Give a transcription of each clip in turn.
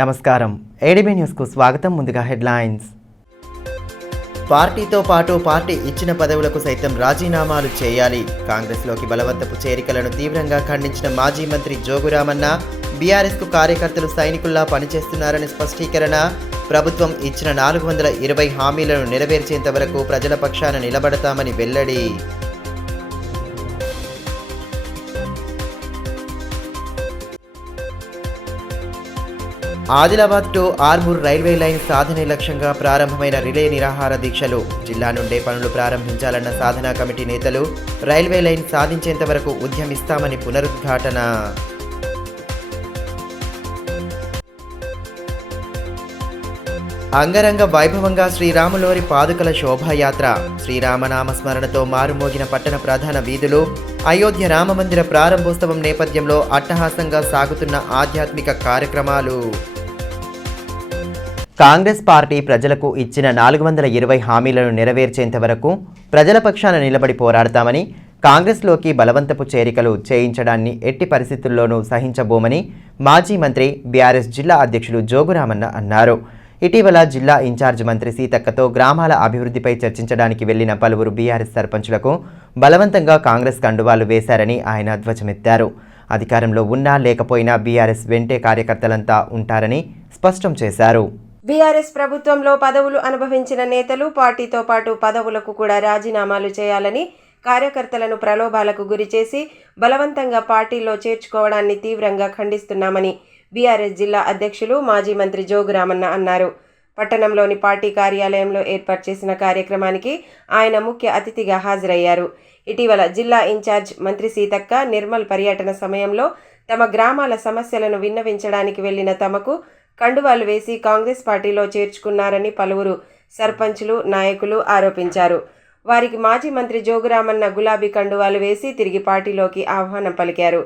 నమస్కారం. ఏడీబీ న్యూస్కు స్వాగతం. ముందుగా హెడ్లైన్స్. పార్టీతో పాటు పార్టీ ఇచ్చిన పదవులకు సైతం రాజీనామాలు చేయాలి. కాంగ్రెస్లోకి బలవంతపు చేరికలను తీవ్రంగా ఖండించిన మాజీ మంత్రి జోగురామన్న. బీఆర్ఎస్కు కార్యకర్తలు సైనికుల్లా పనిచేస్తున్నారని స్పష్టీకరణ. ప్రభుత్వం ఇచ్చిన 420 హామీలను నెరవేర్చేంత వరకు ప్రజల పక్షాన నిలబడతామని వెల్లడి. Adilabad to Armoor railway line సాధనే లక్ష్యంగా ప్రారంభమైన రిలే నిరాహార దీక్షలు. జిల్లా నుండే పనులు ప్రారంభించాలన్న సాధనా కమిటీ నేతలు రైల్వే లైన్ సాధించేంత వరకు ఉద్యమిస్తామని పునరుద్ఘాటన. అంగరంగ వైభవంగా శ్రీరాములోరి పాదుకల శోభాయాత్ర. శ్రీరామనామస్మరణతో మారుమోగిన పట్టణ ప్రధాన వీధులు. అయోధ్య రామమందిర ప్రారంభోత్సవం నేపథ్యంలో అట్టహాసంగా సాగుతున్న ఆధ్యాత్మిక కార్యక్రమాలు. కాంగ్రెస్ పార్టీ ప్రజలకు ఇచ్చిన 420 హామీలను నెరవేర్చేంత వరకు ప్రజల పక్షాన నిలబడి పోరాడతామని, కాంగ్రెస్లోకి బలవంతపు చేరికలు చేయించడాన్ని ఎట్టి పరిస్థితుల్లోనూ సహించబోమని మాజీ మంత్రి బీఆర్ఎస్ జిల్లా అధ్యక్షులు జోగురామన్న అన్నారు. ఇటీవల జిల్లా ఇన్ఛార్జ్ మంత్రి సీతక్కతో గ్రామాల అభివృద్ధిపై చర్చించడానికి వెళ్లిన పలువురు బీఆర్ఎస్ సర్పంచులకు బలవంతంగా కాంగ్రెస్ కండువాలు వేశారని ఆయన ధ్వజమెత్తారు. అధికారంలో ఉన్నా లేకపోయినా బీఆర్ఎస్ వెంటే కార్యకర్తలంతా ఉంటారని స్పష్టం చేశారు. బీఆర్ఎస్ ప్రభుత్వంలో పదవులు అనుభవించిన నేతలు పార్టీతో పాటు పదవులకు కూడా రాజీనామాలు చేయాలని, కార్యకర్తలను ప్రలోభాలకు గురిచేసి బలవంతంగా పార్టీలో చేర్చుకోవడాన్ని తీవ్రంగా ఖండిస్తున్నామని బీఆర్ఎస్ జిల్లా అధ్యక్షులు మాజీ మంత్రి జోగురామన్న అన్నారు. పట్టణంలోని పార్టీ కార్యాలయంలో ఏర్పాటు చేసిన కార్యక్రమానికి ఆయన ముఖ్య అతిథిగా హాజరయ్యారు. ఇటీవల జిల్లా ఇన్ఛార్జ్ మంత్రి సీతక్క నిర్మల్ పర్యటన సమయంలో తమ గ్రామాల సమస్యలను విన్నవించడానికి వెళ్లిన తమకు కండువాలు వేసి కాంగ్రెస్ పార్టీలో చేర్చుకున్నారని పలువురు సర్పంచులు, నాయకులు ఆరోపించారు. వారికి మాజీ మంత్రి జోగురామన్న గులాబీ కండువాలు వేసి తిరిగి పార్టీలోకి ఆహ్వానం పలికారు.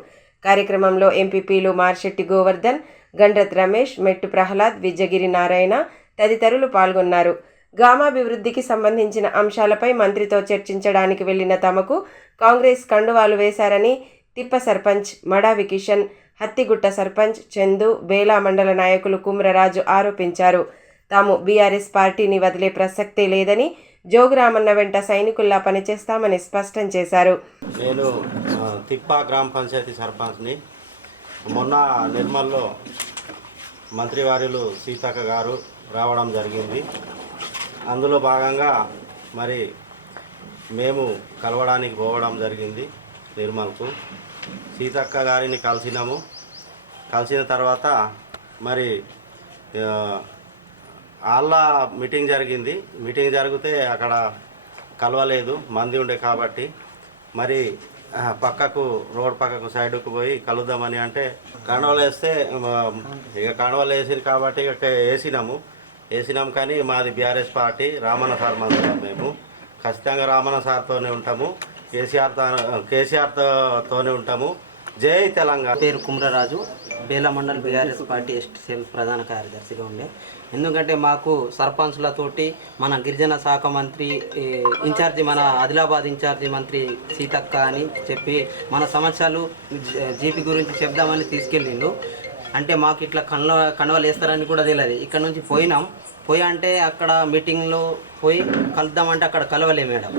కార్యక్రమంలో ఎంపీపీలు మార్షెట్టి గోవర్ధన్, గండ్రత్ రమేష్, మెట్టు ప్రహ్లాద్, విజ్జగిరి నారాయణ తదితరులు పాల్గొన్నారు. గ్రామాభివృద్ధికి సంబంధించిన అంశాలపై మంత్రితో చర్చించడానికి వెళ్లిన తమకు కాంగ్రెస్ కండువాలు వేశారని తిప్ప సర్పంచ్ మడావి కిషన్, హత్తిగుట్ట సర్పంచ్ చందు, బేలా మండల నాయకులు కుమ్రరాజు ఆరోపించారు. తాము బీఆర్ఎస్ పార్టీని వదిలే ప్రసక్తే లేదని, జోగురామన్న వెంట సైనికుల్లా పనిచేస్తామని స్పష్టం చేశారు. నేను తిప్పా గ్రామ పంచాయతీ సర్పంచ్ని. మొన్న నిర్మల్లో మంత్రివారులు సీతక్క గారు రావడం జరిగింది. అందులో భాగంగా మరి మేము కలవడానికి పోవడం జరిగింది నిర్మల్కు. సీతక్క గారిని కలిసినాము. కలిసిన తర్వాత మరి వాళ్ళ మీటింగ్ జరిగింది. మీటింగ్ జరిగితే అక్కడ కలవలేదు, మంది ఉండే కాబట్టి మరి పక్కకు రోడ్ పక్కకు సైడ్కు పోయి కలుద్దామని అంటే కండవలు వేస్తే ఇక కండవలు వేసిరు కాబట్టి ఇక వేసినాం కానీ మాది బీఆర్ఎస్ పార్టీ, రామన్న సార్ మంత్రులం. మేము ఖచ్చితంగా రామన్న సార్తోనే ఉంటాము, కేసీఆర్తోనే ఉంటాము. జై తెలంగాణ. పేరు Kumraraju, Bela mandal BRS party ST cell ప్రధాన కార్యదర్శిగా ఉండే. ఎందుకంటే మాకు సర్పంచ్లతోటి మన గిరిజన శాఖ మంత్రి ఇన్ఛార్జి, మన ఆదిలాబాద్ ఇన్ఛార్జి మంత్రి సీతక్క అని చెప్పి మన సమస్యలు జీపీ గురించి చెప్దామని తీసుకెళ్ళిండు. అంటే మాకు ఇట్లా కండవలు వేస్తారని కూడా తెలియదు. ఇక్కడ నుంచి పోయి అంటే అక్కడ మీటింగ్లో పోయి కలుద్దామంటే అక్కడ కలవలే మేడం.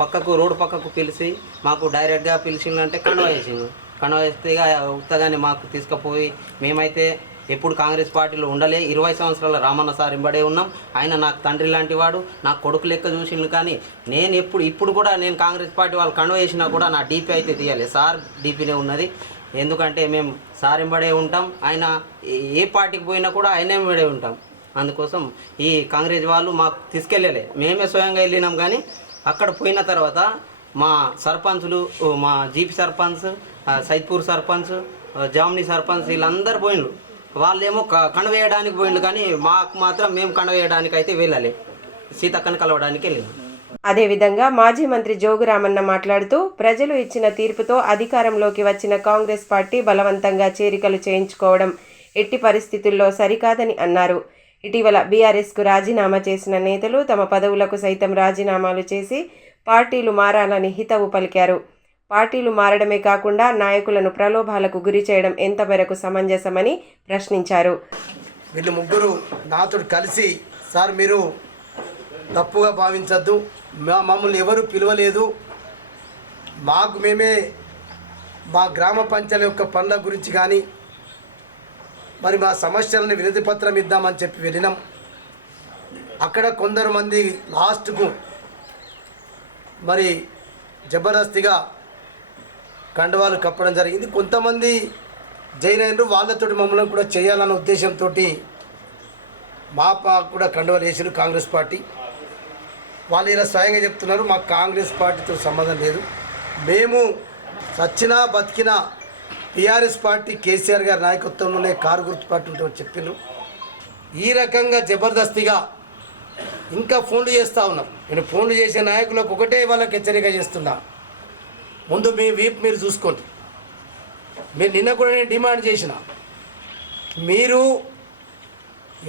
పక్కకు రోడ్డు పక్కకు పిలిచి మాకు డైరెక్ట్గా పిలిచిందంటే కండవ వేసిండు. కండవ వేస్తే ఉత్తగానే మాకు తీసుకుపోయి, మేమైతే ఎప్పుడు కాంగ్రెస్ పార్టీలో ఉండలే, 20 సంవత్సరాల రామన్న సార్ ఇంబడే ఉన్నాం. ఆయన నాకు తండ్రి లాంటి వాడు, నాకు కొడుకు లెక్క చూసిండు. కానీ నేను ఇప్పుడు కూడా నేను కాంగ్రెస్ పార్టీ వాళ్ళు కండవ వేసినా కూడా నా డీపీ అయితే తీయాలి. సార్ డీపీనే ఉన్నది. ఎందుకంటే మేము సార్ ఇంబడే ఉంటాం. ఆయన ఏ పార్టీకి పోయినా కూడా ఆయన ఇంబడే ఉంటాం. అందుకోసం ఈ కాంగ్రెస్ వాళ్ళు మాకు తీసుకెళ్ళలే, మేమే స్వయంగా వెళ్ళినాం. కానీ అక్కడ పోయిన తర్వాత మా సర్పంచులు, మా జీపీ సర్పంచ్, సైద్పూర్ సర్పంచ్, జామ్నీ సర్పంచ్ వీళ్ళందరూ పోయిండ్రు. వాళ్ళేమో కండవేయడానికి పోయిండ్రు కానీ మాకు మాత్రం మేము కండవేయడానికి అయితే వెళ్ళాలి, సీతక్కను కలవడానికి వెళ్ళినాం. అదేవిధంగా మాజీ మంత్రి జోగురామన్న మాట్లాడుతూ, ప్రజలు ఇచ్చిన తీర్పుతో అధికారంలోకి వచ్చిన కాంగ్రెస్ పార్టీ బలవంతంగా చేరికలు చేయించుకోవడం ఎట్టి పరిస్థితుల్లో సరికాదని అన్నారు. ఇటీవల బీఆర్ఎస్కు రాజీనామా చేసిన నేతలు తమ పదవులకు సైతం రాజీనామాలు చేసి పార్టీలు మారాలని హితవు పలికారు. పార్టీలు మారడమే కాకుండా నాయకులను ప్రలోభాలకు గురి చేయడం ఎంత మేరకు సమంజసమని ప్రశ్నించారు. వీళ్ళు ముగ్గురు నాతో కలిసి సార్ మీరు తప్పుగా భావించద్దు, మమ్మల్ని ఎవరు పిలవలేదు, మాకు మేమే మా గ్రామ పంచాయతీ యొక్క పనుల గురించి కానీ మరి మా సమస్యలను వినతి పత్రం ఇద్దామని చెప్పి వెళ్ళినాం. అక్కడ కొందరు మంది లాస్ట్కు మరి జబర్దస్తిగా కండవాలు కప్పడం జరిగింది. కొంతమంది జైన్ అయినరు, వాళ్ళతోటి మమ్మల్ని కూడా చేయాలన్న ఉద్దేశంతో మా కూడా కండవాలు వేసారు కాంగ్రెస్ పార్టీ. వాళ్ళు ఇలా స్వయంగా చెప్తున్నారు మాకు కాంగ్రెస్ పార్టీతో సంబంధం లేదు, మేము సచ్చినా బతికినా టీఆర్ఎస్ పార్టీ కేసీఆర్ గారి నాయకత్వంలోనే కారు గుర్తు పార్టీ ఉంటుందని చెప్పిండ్రు. ఈ రకంగా జబర్దస్తిగా ఇంకా ఫోన్లు చేస్తూ ఉన్నారు. నేను ఫోన్లు చేసే నాయకులకు ఒకటే వాళ్ళకి హెచ్చరిక చేస్తున్నా, ముందు మీ వీప్ మీరు చూసుకోండి. మీరు నిన్న కూడా నేను డిమాండ్ చేసిన, మీరు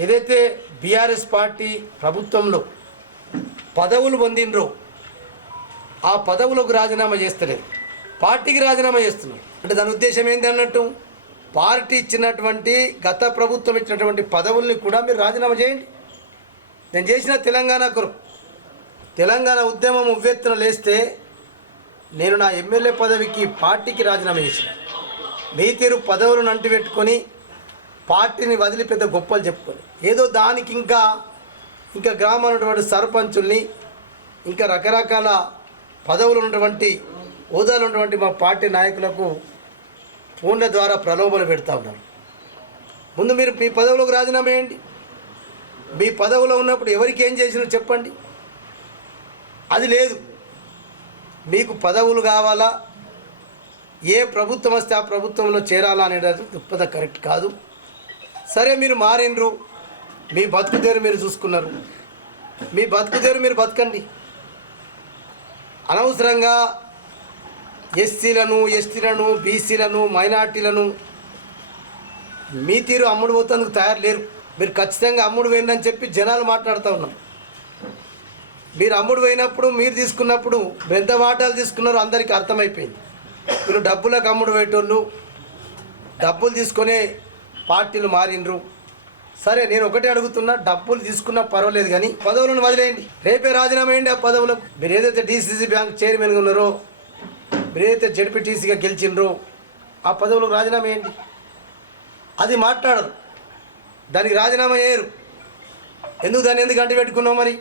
ఏదైతే బీఆర్ఎస్ పార్టీ ప్రభుత్వంలో పదవులు పొందినరో ఆ పదవులకు రాజీనామా చేస్తలేదు, పార్టీకి రాజీనామా చేస్తున్నారు. అంటే దాని ఉద్దేశం ఏంటి అన్నట్టు, పార్టీ ఇచ్చినటువంటి గత ప్రభుత్వం ఇచ్చినటువంటి పదవుల్ని కూడా మీరు రాజీనామా చేయండి. నేను చేసిన తెలంగాణ కొరకు తెలంగాణ ఉద్యమం ఉవ్వెత్తున లేస్తే నేను నా ఎమ్మెల్యే పదవికి పార్టీకి రాజీనామా చేసిన. మీ తీరు పదవులను అంటిపెట్టుకొని పార్టీని వదిలి పెద్ద గొప్పలు చెప్పుకొని ఏదో దానికి ఇంకా గ్రామాల్లో ఉన్నటువంటి సర్పంచుల్ని ఇంకా రకరకాల పదవులు ఉన్నటువంటి హోదాలు ఉన్నటువంటి మా పార్టీ నాయకులకు ఫోన్ల ద్వారా ప్రలోభాలు పెడతా ఉన్నారు. ముందు మీరు మీ పదవులకు రాజీనామా చేయండి. మీ పదవిలో ఉన్నప్పుడు ఎవరికి ఏం చేసినా చెప్పండి. అది లేదు, మీకు పదవులు కావాలా, ఏ ప్రభుత్వం వస్తే ఆ ప్రభుత్వంలో చేరాలా అనేది దృక్పథం కరెక్ట్ కాదు. సరే మీరు మారినరు, మీ బతుకుదేరు మీరు చూసుకున్నారు, మీ బతుకుదేరు మీరు బతకండి. అనవసరంగా ఎస్సీలను, ఎస్టీలను, బీసీలను, మైనార్టీలను మీ తీరు అమ్ముడు పోతందుకు తయారు లేరు. మీరు ఖచ్చితంగా అమ్ముడు పోయిందని చెప్పి జనాలు మాట్లాడుతూ ఉన్నాం. మీరు అమ్ముడు పోయినప్పుడు మీరు తీసుకున్నప్పుడు ఎంత వాటాలు తీసుకున్నారో అందరికీ అర్థమైపోయింది. మీరు డబ్బులకు అమ్ముడు పోయేటోళ్ళు, డబ్బులు తీసుకునే పార్టీలు మారినరు. సరే నేను ఒకటే అడుగుతున్నా, డబ్బులు తీసుకున్నా పర్వాలేదు కానీ పదవులను వదిలేయండి, రేపే రాజీనామా చేయండి ఆ పదవులకు. మీరు ఏదైతే డీసీసీ బ్యాంక్ చైర్మన్గా ఉన్నారో, మీరు ఏదైతే జడ్పీటీసీగా గెలిచినరో ఆ పదవులకు రాజీనామా చేయండి. అది మాట్లాడరు, దానికి రాజీనామా చేయరు. దాన్ని ఎందుకు అంటి పెట్టుకున్నావు? మరి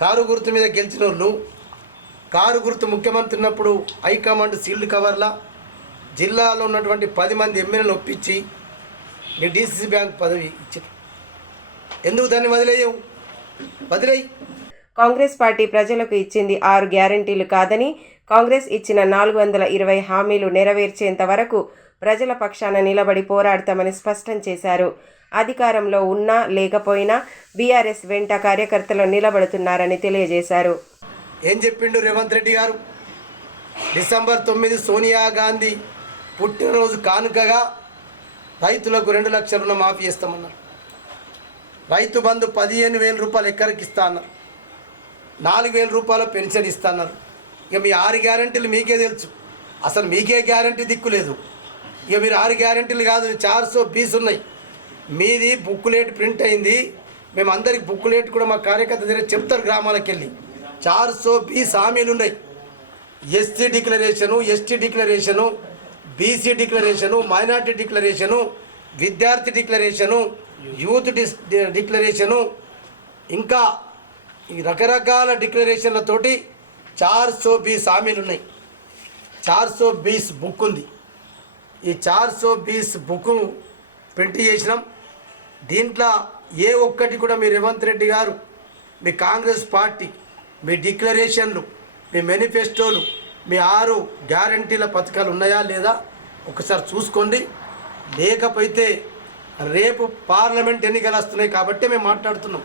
కారు గుర్తు మీద గెలిచిన వాళ్ళు, కారు గుర్తు ముఖ్యమంత్రి ఉన్నప్పుడు హైకమాండ్ సీల్డ్ కవర్లా జిల్లాలో ఉన్నటువంటి 10 మంది ఎమ్మెల్యేలను ఒప్పించి నీ డీసీసీ బ్యాంక్ పదవి ఇచ్చారు. ఎందుకు దాన్ని వదిలేయవు? వదిలేయి. కాంగ్రెస్ పార్టీ ప్రజలకు ఇచ్చింది 6 గ్యారంటీలు కాదని, కాంగ్రెస్ ఇచ్చిన 420 హామీలు నెరవేర్చేంత వరకు ప్రజల పక్షాన నిలబడి పోరాడతామని స్పష్టం చేశారు. అధికారంలో ఉన్నా లేకపోయినా బీఆర్ఎస్ వెంట కార్యకర్తలు నిలబడుతున్నారని తెలియజేశారు. ఏం చెప్పిండు రేవంత్ రెడ్డి గారు? డిసెంబర్ 9 సోనియా గాంధీ పుట్టినరోజు కానుకగా రైతులకు 2 లక్షల రుణ మాఫీ చేస్తామన్నారు. రైతు బంధు 15,000 రూపాయలు ఎక్కడికి ఇస్తా అన్నారు. 4,000 రూపాయల పెన్షన్ ఇస్తా అన్నారు. ఇక మీ 6 గ్యారంటీలు మీకే తెలుసు, అసలు మీకే గ్యారంటీ దిక్కులేదు. ఇక మీరు 6 గ్యారంటీలు కాదు, 420 ఉన్నాయి. మీది బుక్కులేట్ ప్రింట్ అయింది. మేము అందరికి బుక్కులేట్ కూడా మా కార్యకర్త దగ్గర చెప్తారు, గ్రామాలకు వెళ్ళి 420 హామీలు ఉన్నాయి. SC declaration, ST declaration, BC declaration, minority declaration, విద్యార్థి డిక్లరేషను, యూత్ డిక్లరేషను, ఇంకా ఈ రకరకాల డిక్లరేషన్లతోటి 420 హామీలు ఉన్నాయి. 420 బుక్ ఉంది. ఈ 420 బుక్ ప్రింట్ చేసినాం. దీంట్లో ఏ ఒక్కటి కూడా మీ రేవంత్ రెడ్డి గారు, మీ కాంగ్రెస్ పార్టీ, మీ డిక్లరేషన్లు, మీ మేనిఫెస్టోలు, మీ 6 గ్యారంటీల పథకాలు ఉన్నాయా లేదా ఒకసారి చూసుకోండి. లేకపోతే రేపు పార్లమెంట్ ఎన్నికలు వస్తున్నాయి కాబట్టి మేము మాట్లాడుతున్నాం.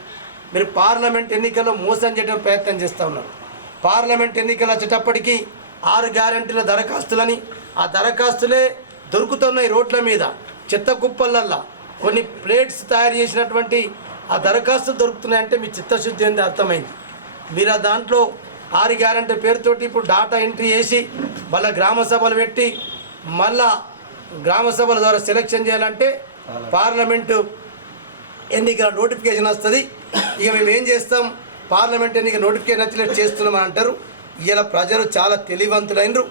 మీరు పార్లమెంట్ ఎన్నికల్లో మోసం చేయడం ప్రయత్నం చేస్తూ ఉన్నారు. పార్లమెంట్ ఎన్నికలు వచ్చేటప్పటికి 6 గ్యారంటీల దరఖాస్తులని, ఆ దరఖాస్తులే దొరుకుతున్నాయి రోడ్ల మీద, చెత్త కుప్పలల్లా కొన్ని ప్లేట్స్ తయారు చేసినటువంటి ఆ దరఖాస్తులు దొరుకుతున్నాయంటే మీ చిత్తశుద్ధి అనేది అర్థమైంది. మీరు ఆ దాంట్లో 6 గ్యారంటీ పేరుతోటి ఇప్పుడు డాటా ఎంట్రీ చేసి మళ్ళీ గ్రామ సభలు పెట్టి మళ్ళా గ్రామ సభల ద్వారా సెలక్షన్ చేయాలంటే పార్లమెంటు ఎన్నికల నోటిఫికేషన్ వస్తుంది. ఇక మేము ఏం చేస్తాం, పార్లమెంట్ ఎన్నికల నోటిఫికేషన్ వచ్చినట్టు చేస్తున్నామని అంటారు. ఇలా ప్రజలు చాలా తెలివంతులైనరు.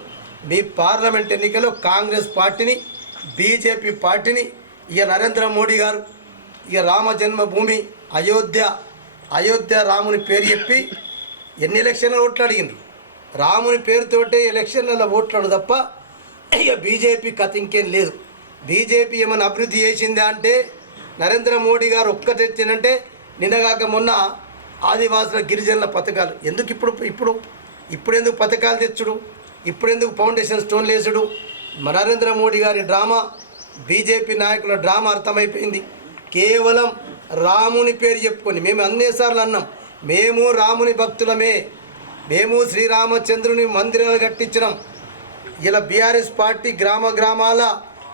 మీ పార్లమెంట్ ఎన్నికల్లో కాంగ్రెస్ పార్టీని, బీజేపీ పార్టీని, ఇక నరేంద్ర మోడీ గారు ఇక రామ జన్మభూమి అయోధ్య రాముని పేరు చెప్పి ఎన్ని ఎలక్షన్ల ఓట్లు అడిగిండ్రు. రాముని పేరుతోటే ఎలక్షన్లలో ఓట్లాడు తప్ప ఇక బీజేపీ కథ ఇంకేం లేదు. బీజేపీ ఏమైనా అభివృద్ధి చేసిందా అంటే నరేంద్ర మోడీ గారు ఒక్కటి తెచ్చిందంటే నిన్నగాక మొన్న ఆదివాసుల గిరిజనుల పథకాలు ఎందుకు ఇప్పుడు ఎందుకు పథకాలు తెచ్చుడు, ఇప్పుడు ఎందుకు ఫౌండేషన్ స్టోన్లు వేసుడు. నరేంద్ర మోడీ గారి డ్రామా, బీజేపీ నాయకుల డ్రామా అర్థమైపోయింది. కేవలం రాముని పేరు చెప్పుకొని మేము అన్నిసార్లు అన్నాం, మేము రాముని భక్తులమే, మేము శ్రీరామచంద్రుని మందిరాలు కట్టించినాం. ఇలా బీఆర్ఎస్ పార్టీ గ్రామాల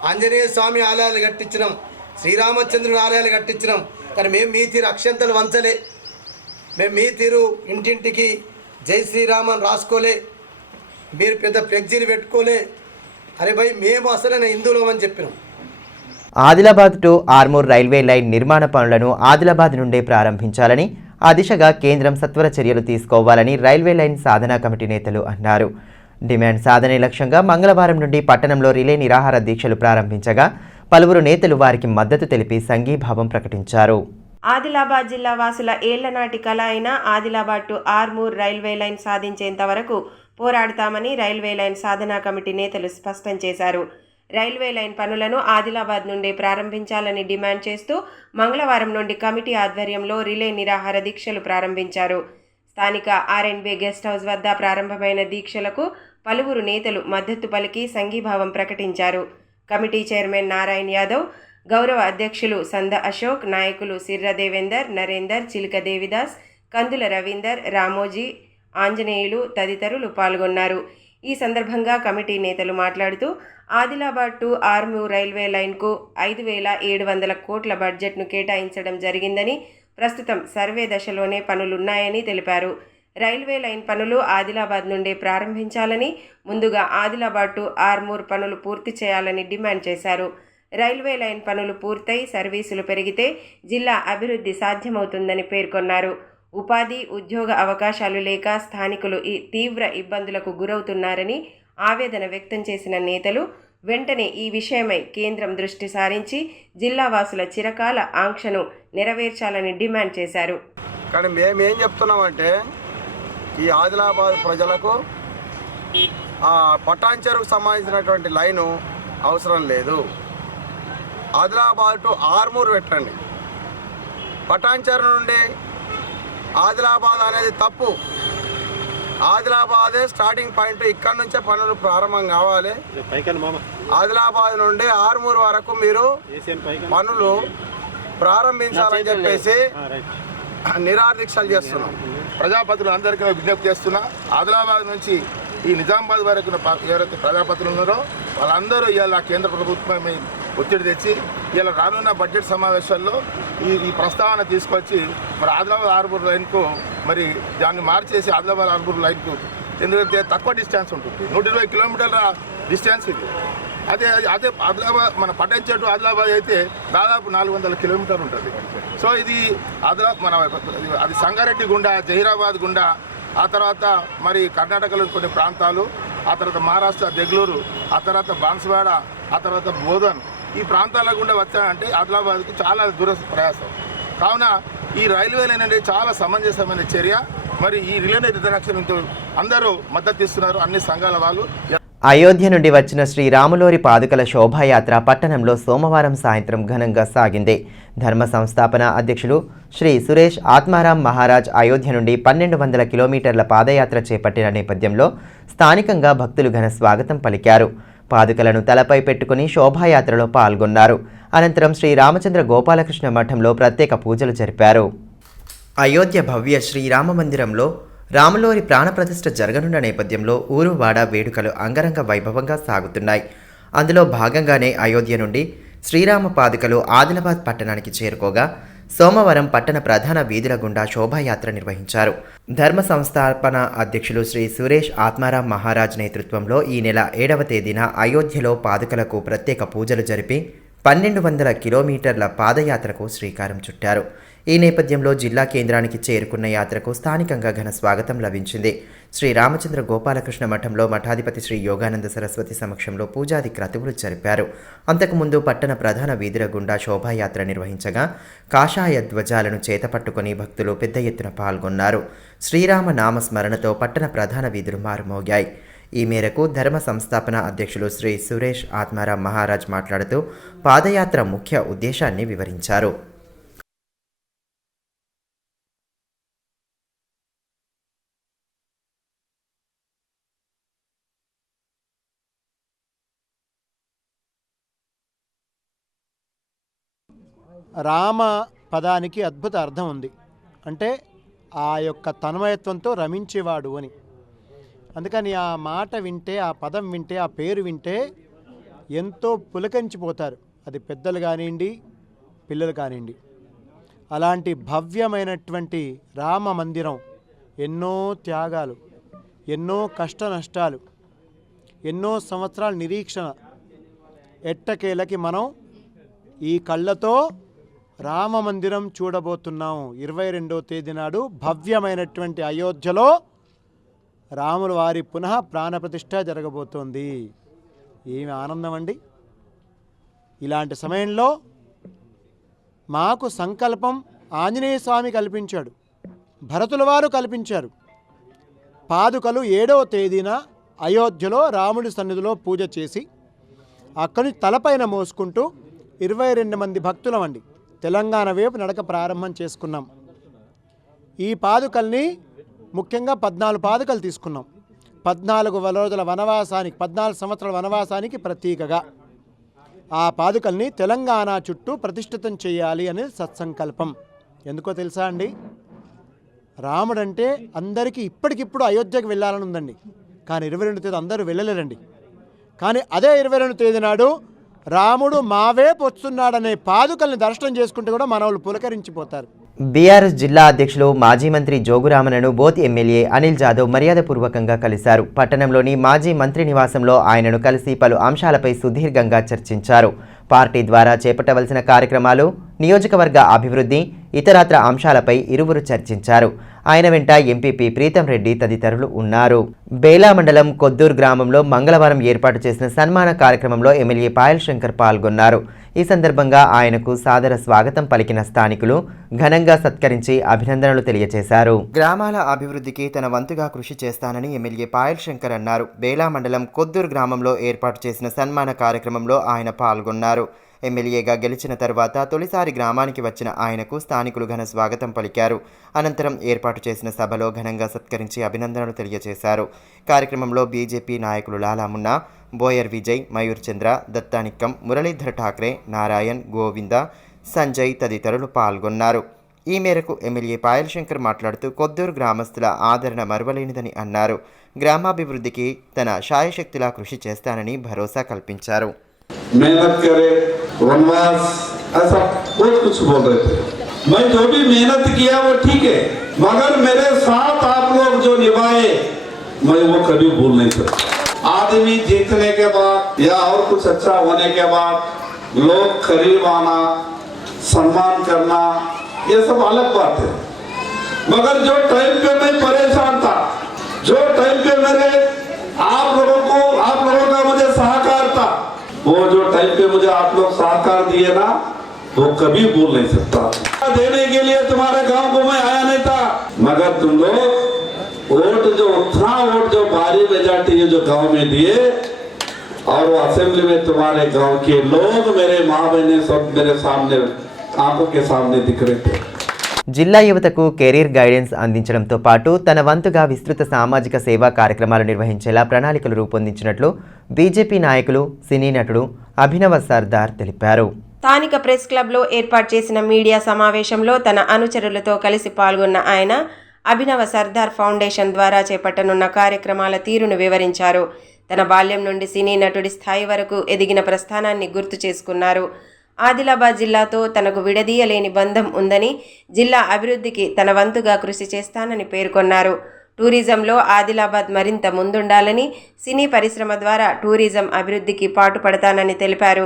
ఆంజనేయ స్వామి ఆలయాలు కట్టించినాం, శ్రీరామచంద్రుని ఆలయాలు కట్టించినాం. కానీ మేము మీ తీరు అక్షంతలు వంచలే, మేము మీ తీరు ఇంటింటికి జై శ్రీరామ్ అని రాసుకోలే, మీరు పెద్ద ఫ్లెక్సీలు పెట్టుకోలే. అరే భయ్ మేము అసలైన హిందువులం అని చెప్పినాం. Adilabad to Armoor railway line నిర్మాణ పనులను ఆదిలాబాద్ నుండే ప్రారంభించాలని, ఆ దిశగా కేంద్రం సత్వర చర్యలు తీసుకోవాలని రైల్వే లైన్ సాధనా కమిటీ నేతలు అన్నారు. డిమాండ్ సాధనే లక్ష్యంగా మంగళవారం నుండి పట్టణంలో రిలే నిరాహార దీక్షలు ప్రారంభించగా పలువురు నేతలు వారికి మద్దతు తెలిపి సంఘీభావం ప్రకటించారు. ఆదిలాబాద్ జిల్లా వాసుల ఏళ్లనాటి కళ అయిన Adilabad to Armoor railway line సాధించేంత వరకు పోరాడతామని రైల్వే లైన్ సాధనా కమిటీ నేతలు స్పష్టం చేశారు. రైల్వే లైన్ పనులను ఆదిలాబాద్ నుండి ప్రారంభించాలని డిమాండ్ చేస్తూ మంగళవారం నుండి కమిటీ ఆధ్వర్యంలో రిలే నిరాహార దీక్షలు ప్రారంభించారు. స్థానిక ఆర్ఎండ్బి గెస్ట్ హౌస్ వద్ద ప్రారంభమైన దీక్షలకు పలువురు నేతలు మద్దతు పలికి సంఘీభావం ప్రకటించారు. కమిటీ చైర్మన్ నారాయణ్ యాదవ్, గౌరవ అధ్యక్షులు సంద అశోక్, నాయకులు సిర్ర దేవేందర్, నరేందర్, చిలుక దేవిదాస్, కందుల రవీందర్, రామోజీ, ఆంజనేయులు తదితరులు పాల్గొన్నారు. ఈ సందర్భంగా కమిటీ నేతలు మాట్లాడుతూ ఆదిలాబాద్ టు ఆర్మూర్ రైల్వే లైన్కు 5,700 కోట్ల బడ్జెట్ను కేటాయించడం జరిగిందని, ప్రస్తుతం సర్వే దశలోనే పనులున్నాయని తెలిపారు. రైల్వే లైన్ పనులు ఆదిలాబాద్ నుండి ప్రారంభించాలని, ముందుగా ఆదిలాబాద్ టు ఆర్మూర్ పనులు పూర్తి చేయాలని డిమాండ్ చేశారు. రైల్వే లైన్ పనులు పూర్తయి సర్వీసులు పెరిగితే జిల్లా అభివృద్ధి సాధ్యమవుతుందని పేర్కొన్నారు. ఉపాధి, ఉద్యోగ అవకాశాలు లేక స్థానికులు తీవ్ర ఇబ్బందులకు గురవుతున్నారని ఆవేదన వ్యక్తం చేసిన నేతలు వెంటనే ఈ విషయమై కేంద్రం దృష్టి సారించి జిల్లా వాసుల చిరకాల ఆంక్షను నెరవేర్చాలని డిమాండ్ చేశారు. కానీ మేమేం చెప్తున్నామంటే ఈ ఆదిలాబాద్ ప్రజలకు పటాన్చెరుకు సంబంధించినటువంటి లైను అవసరం లేదు. ఆదిలాబాద్ టు ఆర్మూర్ పెట్టండి. పటాన్చెరు నుండి ఆదిలాబాద్ అనేది తప్పు. ఆదిలాబాదే స్టార్టింగ్ పాయింట్, ఇక్కడ నుంచే పనులు ప్రారంభం కావాలి. ఆదిలాబాద్ నుండి ఆర్మూర్ వరకు మీరు పనులు ప్రారంభించాలని చెప్పేసి నిరాహార దీక్షలు చేస్తున్నాం. ప్రజాపతులు అందరికీ విజ్ఞప్తి చేస్తున్నా, ఆదిలాబాద్ నుంచి ఈ నిజామాబాద్ వరకు ఎవరైతే ప్రజాపతులు ఉన్నారో వాళ్ళందరూ ఇవాళ కేంద్ర ప్రభుత్వం ఒత్తిడి తెచ్చి ఇలా రానున్న బడ్జెట్ సమావేశాల్లో ఈ ప్రస్తావన తీసుకొచ్చి మరి ఆదిలాబాద్ ఆర్మూర్ లైన్కు మరి దాన్ని మార్చేసి ఆదిలాబాద్ ఆర్మూర్ లైన్కు, ఎందుకంటే తక్కువ డిస్టెన్స్ ఉంటుంది, 120 కిలోమీటర్ల డిస్టెన్స్ ఇది. అదే ఆదిలాబాద్ మన పటాన్చెరు ఆదిలాబాద్ అయితే దాదాపు 400 కిలోమీటర్లు ఉంటుంది. సో ఇది అది సంగారెడ్డి గుండా, జహీరాబాద్ గుండా, ఆ తర్వాత మరి కర్ణాటకలో కొన్ని ప్రాంతాలు, ఆ తర్వాత మహారాష్ట్ర దెగ్లూరు, ఆ తర్వాత బాన్స్వాడ, ఆ తర్వాత బోధన్, ఈ ప్రాంతాల గుండా వచ్చాయంటే ఆదిలాబాద్కు చాలా దూర ప్రయాసం. కావున ఈ రైల్వే లైన్ అనేది చాలా సమంజసమైన చర్య. మరి ఈ రిలే రిజర్వేషన్తో అందరూ మద్దతు ఇస్తున్నారు, అన్ని సంఘాల వాళ్ళు. అయోధ్య నుండి వచ్చిన శ్రీ రాములోరి పాదుకల శోభాయాత్ర పట్టణంలో సోమవారం సాయంత్రం ఘనంగా సాగింది. ధర్మ సంస్థాపన అధ్యక్షులు శ్రీ సురేష్ ఆత్మారాం మహారాజ్ అయోధ్య నుండి 1200 కిలోమీటర్ల పాదయాత్ర చేపట్టిన నేపథ్యంలో స్థానికంగా భక్తులు ఘన స్వాగతం పలికారు. పాదుకలను తలపై పెట్టుకుని శోభాయాత్రలో పాల్గొన్నారు. అనంతరం శ్రీ రామచంద్ర గోపాలకృష్ణ మఠంలో ప్రత్యేక పూజలు జరిపారు. అయోధ్య భవ్య శ్రీరామ మందిరంలో రాములోరి ప్రాణప్రతిష్ఠ జరగనున్న నేపథ్యంలో ఊరువాడ వేడుకలు అంగరంగ వైభవంగా సాగుతున్నాయి. అందులో భాగంగానే అయోధ్య నుండి శ్రీరామ పాదుకలు ఆదిలాబాద్ పట్టణానికి చేరుకోగా సోమవారం పట్టణ ప్రధాన వీధుల గుండా శోభాయాత్ర నిర్వహించారు. ధర్మ సంస్థాపన అధ్యక్షులు శ్రీ సురేష్ ఆత్మారాం మహారాజ్ నేతృత్వంలో ఈ నెల 7వ తేదీన అయోధ్యలో పాదుకలకు ప్రత్యేక పూజలు జరిపి 1200 కిలోమీటర్ల పాదయాత్రకు శ్రీకారం చుట్టారు. ఈ నేపథ్యంలో జిల్లా కేంద్రానికి చేరుకున్న యాత్రకు స్థానికంగా ఘన స్వాగతం లభించింది. శ్రీ రామచంద్ర గోపాలకృష్ణ మఠంలో మఠాధిపతి శ్రీ యోగానంద సరస్వతి సమక్షంలో పూజాది క్రతువులు జరిపారు. అంతకుముందు పట్టణ ప్రధాన వీధుల గుండా శోభాయాత్ర నిర్వహించగా కాషాయ ధ్వజాలను చేతపట్టుకుని భక్తులు పెద్ద ఎత్తున పాల్గొన్నారు. శ్రీరామ నామ స్మరణతో పట్టణ ప్రధాన వీధులు మారుమోగాయి. ఈ మేరకు ధర్మ సంస్థాపన అధ్యక్షులు శ్రీ సురేష్ ఆత్మారాం మహారాజ్ మాట్లాడుతూ పాదయాత్ర ముఖ్య ఉద్దేశాన్ని వివరించారు. రామ పదానికి అద్భుత అర్థం ఉంది. అంటే ఆ యొక్క తన్మయత్వంతో రమించేవాడు అని. అందుకని ఆ మాట వింటే, ఆ పదం వింటే, ఆ పేరు వింటే ఎంతో పులకించిపోతారు. అది పెద్దలు కానివ్వండి, పిల్లలు కానివ్వండి. అలాంటి భవ్యమైనటువంటి రామ మందిరం ఎన్నో త్యాగాలు, ఎన్నో కష్ట నష్టాలు, ఎన్నో సంవత్సరాల నిరీక్షణ ఎట్టకేలకి మనం ఈ కళ్ళతో రామ మందిరం చూడబోతున్నాం. 22వ తేదీ నాడు భవ్యమైనటువంటి అయోధ్యలో రాముల వారి పునః ప్రాణప్రతిష్ఠ జరగబోతోంది. ఏమి ఆనందం అండి! ఇలాంటి సమయంలో మాకు సంకల్పం ఆంజనేయ స్వామి కల్పించాడు, భరతుల వారు కల్పించారు. పాదుకలు 7వ తేదీన అయోధ్యలో రాముడి సన్నిధిలో పూజ చేసి అక్కడి తలపైన మోసుకుంటూ 22 మంది భక్తులమండి తెలంగాణ వైపు నడక ప్రారంభం చేసుకున్నాం. ఈ పాదుకల్ని ముఖ్యంగా 14 పాదుకలు తీసుకున్నాం. 14 రోజుల వనవాసానికి, 14 సంవత్సరాల వనవాసానికి ప్రతీకగా ఆ పాదుకల్ని తెలంగాణ చుట్టూ ప్రతిష్ఠితం చేయాలి అనేది సత్సంకల్పం. ఎందుకో తెలుసా అండి? రాముడంటే అందరికీ ఇప్పటికిప్పుడు అయోధ్యకు వెళ్ళాలని ఉందండి. కానీ 22 తేదీ అందరూ వెళ్ళలేరండి. కానీ అదే 22 తేదీ నాడు రాముడు మా వైపు వస్తున్నాడనే పాదుకల్ని దర్శనం చేసుకుంటే కూడా మనవాళ్ళు పులకరించిపోతారు. బీఆర్ఎస్ జిల్లా అధ్యక్షులు మాజీ మంత్రి జోగురామన్ను బోత్ ఎమ్మెల్యే అనిల్ జాదవ్ మర్యాదపూర్వకంగా కలిశారు. పట్టణంలోని మాజీ మంత్రి నివాసంలో ఆయనను కలిసి పలు అంశాలపై సుదీర్ఘంగా చర్చించారు. పార్టీ ద్వారా చేపట్టవలసిన కార్యక్రమాలు, నియోజకవర్గ అభివృద్ధి, ఇతరత్ర అంశాలపై ఇరువురు చర్చించారు. ఆయన వెంట ఎంపీపీ ప్రీతం రెడ్డి తదితరులు ఉన్నారు. బేలా మండలం కొద్దూరు గ్రామంలో మంగళవారం ఏర్పాటు చేసిన సన్మాన కార్యక్రమంలో ఎమ్మెల్యే పాయల్ శంకర్ పాల్గొన్నారు. ఈ సందర్భంగా ఆయనకు సాదర స్వాగతం పలికిన స్థానికులు ఘనంగా సత్కరించి అభినందనలు తెలియజేశారు. గ్రామాల అభివృద్ధికి తన వంతుగా కృషి చేస్తానని ఎమ్మెల్యే పాయల్ శంకర్ అన్నారు. బేలా మండలం కొద్దూరు గ్రామంలో ఏర్పాటు చేసిన సన్మాన కార్యక్రమంలో ఆయన పాల్గొన్నారు. ఎమ్మెల్యేగా గెలిచిన తర్వాత తొలిసారి గ్రామానికి వచ్చిన ఆయనకు స్థానికులు ఘన స్వాగతం పలికారు. అనంతరం ఏర్పాటు చేసిన సభలో ఘనంగా సత్కరించి అభినందనలు తెలియజేశారు. కార్యక్రమంలో బీజేపీ నాయకులు లాలా మున్నా, బోయర్ విజయ్, మయూర్ చంద్ర, దత్తానిక్కం, మురళీధర్ ఠాక్రే, నారాయణ్, గోవింద, సంజయ్ తదితరులు పాల్గొన్నారు. ఈ మేరకు ఎమ్మెల్యే పాయల్ శంకర్ మాట్లాడుతూ కొద్దూరు గ్రామస్తుల ఆదరణ మరువలేనిదని అన్నారు. గ్రామాభివృద్ధికి తన శాయశక్తిలా కృషి చేస్తానని భరోసా కల్పించారు. मेहनत करे, वनवास, ऐसा बहुत कुछ बोल रहे थे. मैं जो भी मेहनत किया वो ठीक है, मगर मेरे साथ आप लोग जो निभाए मैं वो कभी भूल नहीं सकता. आदमी जीतने के बाद या और कुछ अच्छा होने के बाद लोग करीब आना, सम्मान करना, ये सब अलग बात है. मगर जो टाइम पे मैं परेशान था, जो टाइम पे मेरे आप लोगों का मुझे सहकार था, वो जो टाइम पे मुझे आप लोग सहकार दिए ना, वो कभी भूल नहीं सकता. देने के लिए तुम्हारे गांव को मैं आया नहीं था, मगर तुम लोग वोट जो भारी मेजॉरिटी जो गांव में दिए और वो असेंबली में तुम्हारे गांव के लोग, मेरे माँ बहने सब मेरे सामने, आंखों के सामने दिख रहे थे. జిల్లా యువతకు కెరీర్ గైడెన్స్ అందించడంతో పాటు తన వంతుగా విస్తృత సామాజిక సేవా కార్యక్రమాలు నిర్వహించేలా ప్రణాళికలు రూపొందించినట్లు బీజేపీ నాయకులు, సినీ నటుడు అభినవ సర్దార్ తెలిపారు. స్థానిక ప్రెస్ క్లబ్లో ఏర్పాటు చేసిన మీడియా సమావేశంలో తన అనుచరులతో కలిసి పాల్గొన్న ఆయన అభినవ సర్దార్ ఫౌండేషన్ ద్వారా చేపట్టనున్న కార్యక్రమాల తీరును వివరించారు. తన బాల్యం నుండి సినీ నటుడి స్థాయి వరకు ఎదిగిన ప్రస్థానాన్ని గుర్తు చేసుకున్నారు. ఆదిలాబాద్ జిల్లాతో తనకు విడదీయలేని బంధం ఉందని, జిల్లా అభివృద్ధికి తన వంతుగా కృషి చేస్తానని పేర్కొన్నారు. టూరిజంలో ఆదిలాబాద్ మరింత ముందుండాలని, సినీ పరిశ్రమ ద్వారా టూరిజం అభివృద్ధికి పాటుపడతానని తెలిపారు.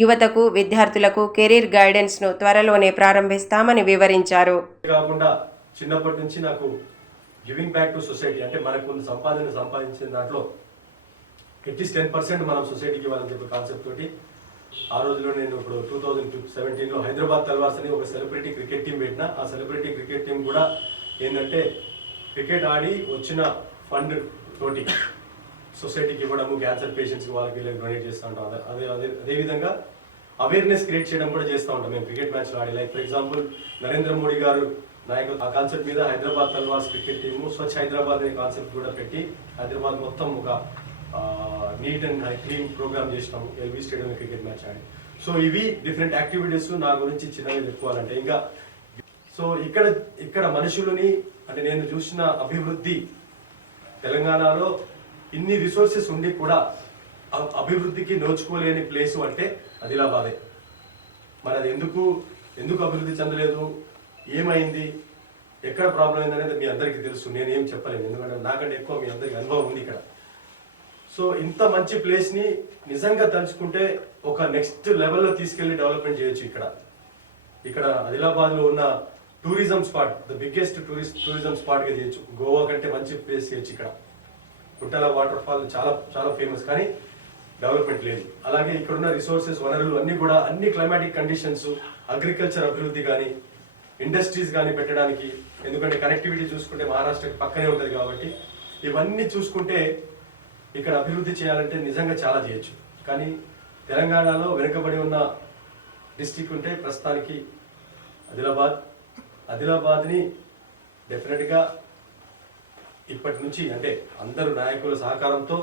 యువతకు విద్యార్థులకు కెరీర్ గైడెన్స్ను త్వరలోనే ప్రారంభిస్తామని వివరించారు. కాకుండా చిన్నప్పటి నుంచి నాకు గివింగ్ బ్యాక్ టు సొసైటీ అంటే మనకు సంపాదించిన దాంట్లో అట్లీస్ట్ 10% మనం సొసైటీకి ఇవ్వాలని చెప్పే కాన్సెప్ట్ తోటి ఆ రోజులో నేను ఇప్పుడు 2017లో హైదరాబాద్ తల్వార్స్ అని ఒక సెలబ్రిటీ క్రికెట్ టీం పెట్టిన. ఆ సెలబ్రిటీ క్రికెట్ టీం కూడా ఏంటంటే క్రికెట్ ఆడి వచ్చిన ఫండ్ తోటి సొసైటీకి ఇవ్వడము, క్యాన్సర్ పేషెంట్స్కి వాళ్ళకి డొనేట్ చేస్తూ ఉంటాం. అదేవిధంగా అవేర్నెస్ క్రియేట్ చేయడం కూడా చేస్తూ ఉంటాం మేము క్రికెట్ మ్యాచ్లో ఆడి. Like for example Narendra Modi గారు నాయకులు ఆ కాన్సెప్ట్ మీద హైదరాబాద్ తల్వార్స్ క్రికెట్ టీము స్వచ్ఛ హైదరాబాద్ అనే కాన్సెప్ట్ కూడా పెట్టి హైదరాబాద్ మొత్తం ఒక నీట్ అండ్ క్లీన్ ప్రోగ్రామ్ చేసినాము ఎల్బీ స్టేడియం క్రికెట్ మ్యాచ్ ఆడి. సో ఇవి డిఫరెంట్ యాక్టివిటీస్ నా గురించి చిన్నగా చెప్పుకోవాలంటే. ఇంకా సో ఇక్కడ మనుషులని అంటే నేను చూసిన అభివృద్ధి తెలంగాణలో ఇన్ని రిసోర్సెస్ ఉండి కూడా అభివృద్ధికి నోచుకోలేని ప్లేసు అంటే ఆదిలాబాదే. మరి అది ఎందుకు అభివృద్ధి చెందలేదు, ఏమైంది, ఎక్కడ ప్రాబ్లం అయింది అనేది మీ అందరికీ తెలుసు. నేను ఏం చెప్పలేను, ఎందుకంటే నాకంటే ఎక్కువ మీ అందరికీ అనుభవం ఉంది ఇక్కడ. సో ఇంత మంచి ప్లేస్ని నిజంగా తలుచుకుంటే ఒక నెక్స్ట్ లెవెల్లో తీసుకెళ్లి డెవలప్మెంట్ చేయొచ్చు. ఇక్కడ ఆదిలాబాద్లో ఉన్న tourism spot the biggest tourism స్పాట్గా చేయొచ్చు. గోవా కంటే మంచి ప్లేస్ చేయొచ్చు. ఇక్కడ కుట్టల వాటర్ ఫాల్ చాలా చాలా ఫేమస్, కానీ డెవలప్మెంట్ లేదు. అలాగే ఇక్కడున్న రిసోర్సెస్ వనరులు అన్నీ కూడా అన్ని క్లైమాటిక్ కండిషన్స్, అగ్రికల్చర్ అభివృద్ధి కానీ ఇండస్ట్రీస్ కానీ పెట్టడానికి, ఎందుకంటే కనెక్టివిటీ చూసుకుంటే మహారాష్ట్రకి పక్కనే ఉంటుంది కాబట్టి ఇవన్నీ చూసుకుంటే ఇక్కడ అభివృద్ధి చేయాలంటే నిజంగా చాలా చేయొచ్చు. కానీ తెలంగాణలో వెనుకబడి ఉన్న డిస్ట్రిక్ట్ ఉంటే ప్రస్తుతానికి ఆదిలాబాద్ని డెఫినెట్గా ఇప్పటి నుంచి అంటే అందరూ నాయకుల సహకారంతో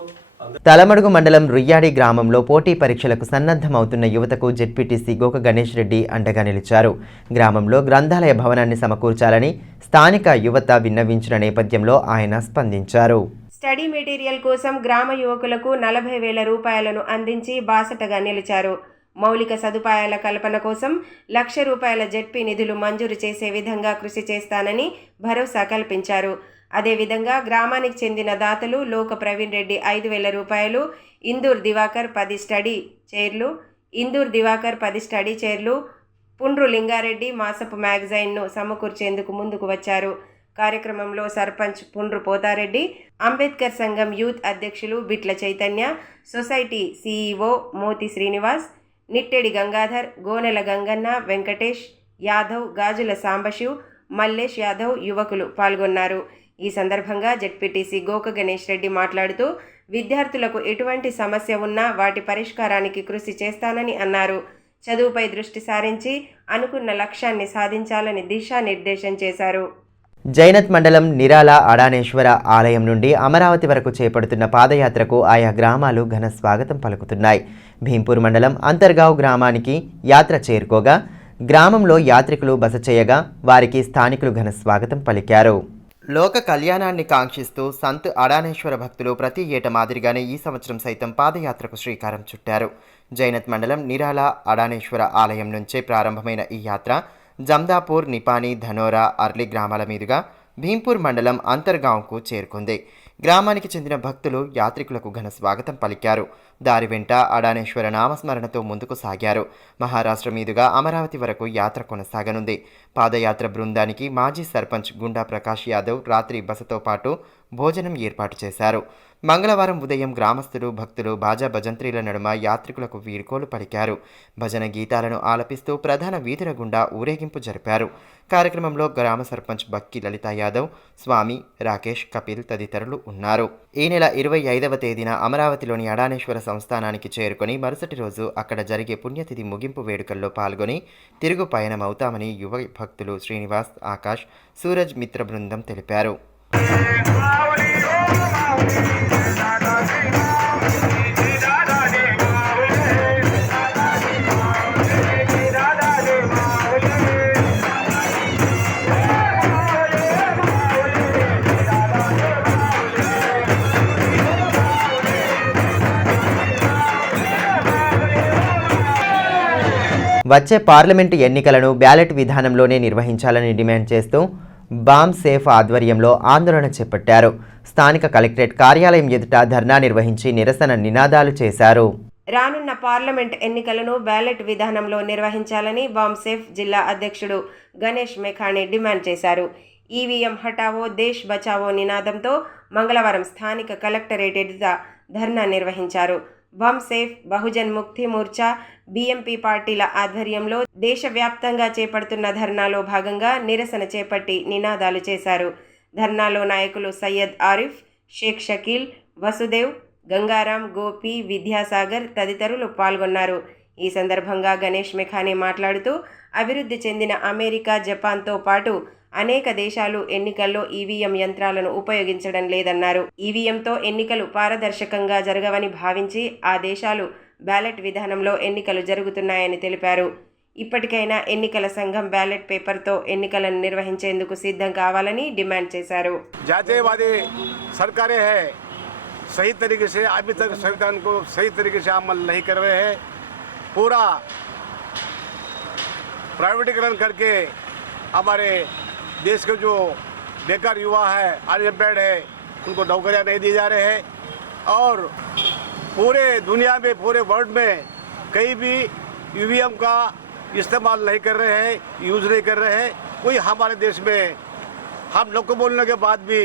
తలమడుగు మండలం రుయ్యాడి గ్రామంలో పోటీ పరీక్షలకు సన్నద్ధమవుతున్న యువతకు జెడ్పీటీసీ గోక గణేష్ రెడ్డి అండగా నిలిచారు. గ్రామంలో గ్రంథాలయ భవనాన్ని సమకూర్చాలని స్థానిక యువత విన్నవించిన నేపథ్యంలో ఆయన స్పందించారు. స్టడీ మెటీరియల్ కోసం గ్రామ యువకులకు 40,000 రూపాయలను అందించి బాసటగా నిలిచారు. మౌలిక సదుపాయాల కల్పన కోసం ₹1,00,000 జెడ్పీ నిధులు మంజూరు చేసే విధంగా కృషి చేస్తానని భరోసా కల్పించారు. అదేవిధంగా గ్రామానికి చెందిన దాతలు లోక ప్రవీణ్ రెడ్డి 5,000 రూపాయలు, ఇందూర్ దివాకర్ 10 స్టడీ చైర్లు, పుండ్రు లింగారెడ్డి మాసపు మ్యాగజైన్ను సమకూర్చేందుకు ముందుకు వచ్చారు. కార్యక్రమంలో సర్పంచ్ పుండ్రు పోతారెడ్డి, అంబేద్కర్ సంఘం యూత్ అధ్యక్షులు బిట్ల చైతన్య, సొసైటీ సీఈఓ మోతి శ్రీనివాస్, నిట్టెడి గంగాధర్, గోనెల గంగన్న, వెంకటేష్ యాదవ్, గాజుల సాంబశివ్, మల్లేష్ యాదవ్ యువకులు పాల్గొన్నారు. ఈ సందర్భంగా జెడ్పీటీసీ గోక గణేష్ రెడ్డి మాట్లాడుతూ విద్యార్థులకు ఎటువంటి సమస్య ఉన్నా వాటి పరిష్కారానికి కృషి చేస్తానని అన్నారు. చదువుపై దృష్టి సారించి అనుకున్న లక్ష్యాన్ని సాధించాలని దిశానిర్దేశం చేశారు. జైనత్ మండలం నిరాల అడానేశ్వర ఆలయం నుండి అమరావతి వరకు చేపడుతున్న పాదయాత్రకు ఆయా గ్రామాలు ఘన స్వాగతం పలుకుతున్నాయి. భీంపూర్ మండలం అంతర్గావ్ గ్రామానికి యాత్ర చేరుకోగా గ్రామంలో యాత్రికులు బస చేయగా వారికి స్థానికులు ఘన స్వాగతం పలికారు. లోక కళ్యాణాన్ని కాంక్షిస్తూ సంత్ అడానేశ్వర భక్తులు ప్రతి ఏటా మాదిరిగానే ఈ సంవత్సరం సైతం పాదయాత్రకు శ్రీకారం చుట్టారు. జైనత్ మండలం నిరాల అడానేశ్వర ఆలయం నుంచే ప్రారంభమైన ఈ యాత్ర జమ్దాపూర్, నిపాని, ధనోరా, అర్లి గ్రామాల మీదుగా భీంపూర్ మండలం అంతర్గాంకు చేరుకుంది. గ్రామానికి చెందిన భక్తులు యాత్రికులకు ఘన స్వాగతం పలికారు. దారి వెంట అడానేశ్వర నామస్మరణతో ముందుకు సాగారు. మహారాష్ట్ర మీదుగా అమరావతి వరకు యాత్ర కొనసాగనుంది. పాదయాత్ర బృందానికి మాజీ సర్పంచ్ గుండా ప్రకాష్ యాదవ్ రాత్రి బసతో పాటు భోజనం ఏర్పాటు చేశారు. మంగళవారం ఉదయం గ్రామస్తులు, భక్తులు బాజా భజంత్రీల నడుమ యాత్రికులకు వీడ్కోలు పలికారు. భజన గీతాలను ఆలపిస్తూ ప్రధాన వీధుల గుండా ఊరేగింపు జరిపారు. కార్యక్రమంలో గ్రామ సర్పంచ్ బక్కి లలితా యాదవ్, స్వామి, రాకేష్, కపిల్ తదితరులు ఉన్నారు. ఈ నెల 25వ తేదీన అమరావతిలోని అడానేశ్వర సంస్థానానికి చేరుకొని మరుసటి రోజు అక్కడ జరిగే పుణ్యతిథి ముగింపు వేడుకల్లో పాల్గొని తిరుగు పయనమవుతామని యువ భక్తులు శ్రీనివాస్, ఆకాష్, సూరజ్ మిత్ర బృందం తెలిపారు. వచ్చే పార్లమెంటు ఎన్నికలను బ్యాలెట్ విధానంలోనే నిర్వహించాలని డిమాండ్ చేస్తూ బామ్ సేఫ్ ఆధ్వర్యంలో ఆందోళన చేపట్టారు. స్థానిక కలెక్టరేట్ కార్యాలయం ఎదుట ధర్నా నిర్వహించి నిరసన నినాదాలు చేశారు. రానున్న పార్లమెంట్ ఎన్నికలను బ్యాలెట్ విధానంలో నిర్వహించాలని బాంసేఫ్ జిల్లా అధ్యక్షుడు గణేష్ మేఖాణి డిమాండ్ చేశారు. ఈవీఎం హటావో దేశ్ బచావో నినాదంతో మంగళవారం స్థానిక కలెక్టరేట్ ఎదుట ధర్నా నిర్వహించారు. బాంసేఫ్, బహుజన్ ముక్తి మోర్చా, బీఎంపీ పార్టీల ఆధ్వర్యంలో దేశవ్యాప్తంగా చేపడుతున్న ధర్నాలో భాగంగా నిరసన చేపట్టి నినాదాలు చేశారు. ధర్నాలో నాయకులు సయ్యద్ ఆరిఫ్, షేక్ షకీల్, వసుదేవ్, గంగారాం, గోపి, విద్యాసాగర్ తదితరులు పాల్గొన్నారు. ఈ సందర్భంగా గణేష్ మేఖాణి మాట్లాడుతూ అభివృద్ధి చెందిన అమెరికా, జపాన్తో పాటు అనేక దేశాలు ఎన్నికల్లో ఈవీఎం యంత్రాలను ఉపయోగించడం లేదన్నారు. ఈవీఎంతో ఎన్నికలు పారదర్శకంగా జరగవని భావించి ఆ దేశాలు బ్యాలెట్ విధానంలో ఎన్నికలు జరుగుతున్నాయని తెలిపారు. ఇప్పటికైనా ఎన్నికల సంఘం బ్యాలెట్ పేపర్తో ఎన్నికలను నిర్వహించేందుకు సిద్ధం కావాలని డిమాండ్ చేశారు. जातीयवादी सरकारें हैं, सही तरीके से अभी तक संविधान को सही तरीके से अमल नहीं कर रहे हैं. पूरा प्राइवेटीकरण करके हमारे देश के जो बेकार युवा है, अनएम्प्लॉयड है, उनको नौकरियां नहीं दी जा रहे हैं. और पूरे दुनिया में, पूरे वर्ल्ड में कहीं भी ईवीएम का इस्तेमाल नहीं कर रहे हैं, यूज़ नहीं कर रहे हैं. कोई हमारे देश में हम लोग को बोलने के बाद भी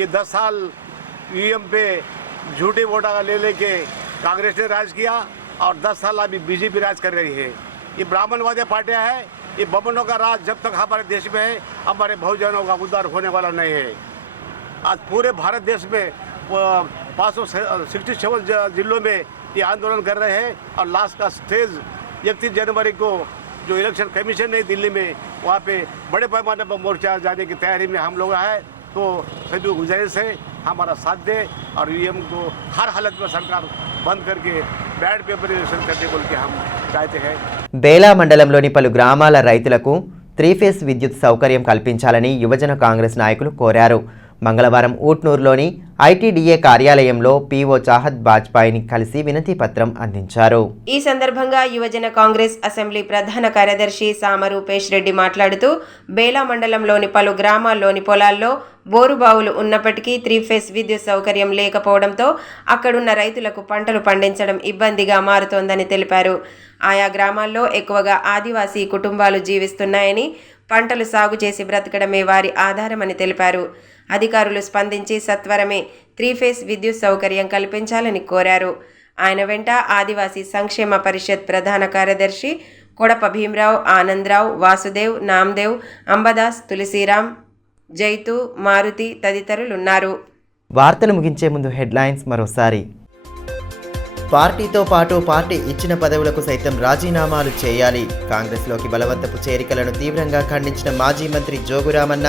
ये 10 साल ईवीएम पे झूठे वोटा ले लेके कांग्रेस ने राज किया और 10 साल अभी बीजेपी राज कर रही है. ये ब्राह्मणवादी पार्टियां हैं. ये बमनों का राज जब तक हमारे देश में है, हमारे बहुजनों का उद्धार होने वाला नहीं है. आज पूरे भारत देश में 567 जिलों में ये आंदोलन कर रहे हैं और लास्ट का स्टेज 31 जनवरी को जो इलेक्शन कमीशन है दिल्ली में, वहाँ पे बड़े पैमाने पर मोर्चा जाने की तैयारी में हम लोग हैं. तो सभी गुजारिश है हमारा साथ दे और ईवीएम को हर हालत में सरकार बंद करके बैड पेपर इलेक्शन करने बोल के हम चाहते हैं. బేలా మండలంలోని పలు గ్రామాల రైతులకు 3-ఫేస్ విద్యుత్ సౌకర్యం కల్పించాలని యువజన కాంగ్రెస్ నాయకులు కోరారు. మంగళవారం ఊట్నూరులోని ఐటీడీఏ కార్యాలయంలో పీఓ చాహద్ బాజ్పాయిని కలిసి వినతి పత్రం అందించారు. ఈ సందర్భంగా యువజన కాంగ్రెస్ అసెంబ్లీ ప్రధాన కార్యదర్శి సామ రూపేష్ రెడ్డి మాట్లాడుతూ బేలా మండలంలోని పలు గ్రామాల్లోని పొలాల్లో బోరుబావులు ఉన్నప్పటికీ 3-ఫేస్ విద్యుత్ సౌకర్యం లేకపోవడంతో అక్కడున్న రైతులకు పంటలు పండించడం ఇబ్బందిగా మారుతోందని తెలిపారు. ఆయా గ్రామాల్లో ఎక్కువగా ఆదివాసీ కుటుంబాలు జీవిస్తున్నాయని, పంటలు సాగు చేసి బ్రతకడమే వారి ఆధారమని తెలిపారు. అధికారులు స్పందించి సత్వరమే 3-ఫేస్ విద్యుత్ సౌకర్యం కల్పించాలని కోరారు. ఆయన వెంట ఆదివాసీ సంక్షేమ పరిషత్ ప్రధాన కార్యదర్శి కొడప భీమరావు, ఆనందరావు, వాసుదేవ్, నామ్దేవ్, అంబదాస్, తులసిరామ్, జైతు, మారుతి తదితరులున్నారు. వార్తలు ముగించే ముందు హెడ్లైన్స్ మరోసారి. పార్టీతో పాటు పార్టీ ఇచ్చిన పదవులకు సైతం రాజీనామాలు చేయాలి. కాంగ్రెస్లోకి బలవంతపు చేరికలను తీవ్రంగా ఖండించిన మాజీ మంత్రి జోగురామన్న,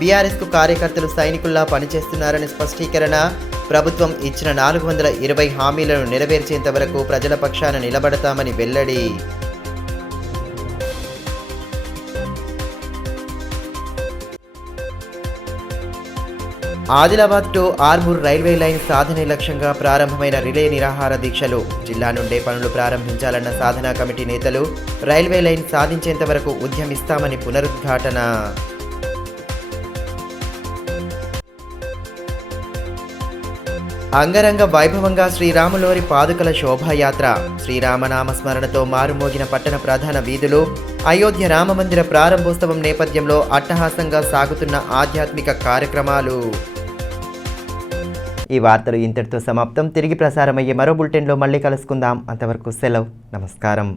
బీఆర్ఎస్కు కార్యకర్తలు సైనికుల్లా పనిచేస్తున్నారని స్పష్టీకరణ. ప్రభుత్వం ఇచ్చిన 420 హామీలను నెరవేర్చేంత వరకు ప్రజల పక్షాన నిలబడతామని వెల్లడి. Adilabad to Armoor railway line సాధనే లక్ష్యంగా ప్రారంభమైన రిలే నిరాహార దీక్షలు. జిల్లా నుండే పనులు ప్రారంభించాలన్న సాధనా కమిటీ నేతలు రైల్వే లైన్ సాధించేంత వరకు ఉద్యమిస్తామని పునరుద్ఘాటన. అంగరంగ వైభవంగా శ్రీరాములోరి పాదుకల శోభాయాత్ర. శ్రీరామనామస్మరణతో మారుమోగిన పట్టణ ప్రధాన వీధులు. అయోధ్య రామమందిర ప్రారంభోత్సవం నేపథ్యంలో అట్టహాసంగా సాగుతున్న ఆధ్యాత్మిక కార్యక్రమాలు. ఈ వార్తలు ఇంతటితో సమాప్తం. తిరిగి ప్రసారమయ్యే మరో బులెటిన్లో మళ్ళీ కలుసుకుందాం. అంతవరకు సెలవు. నమస్కారం.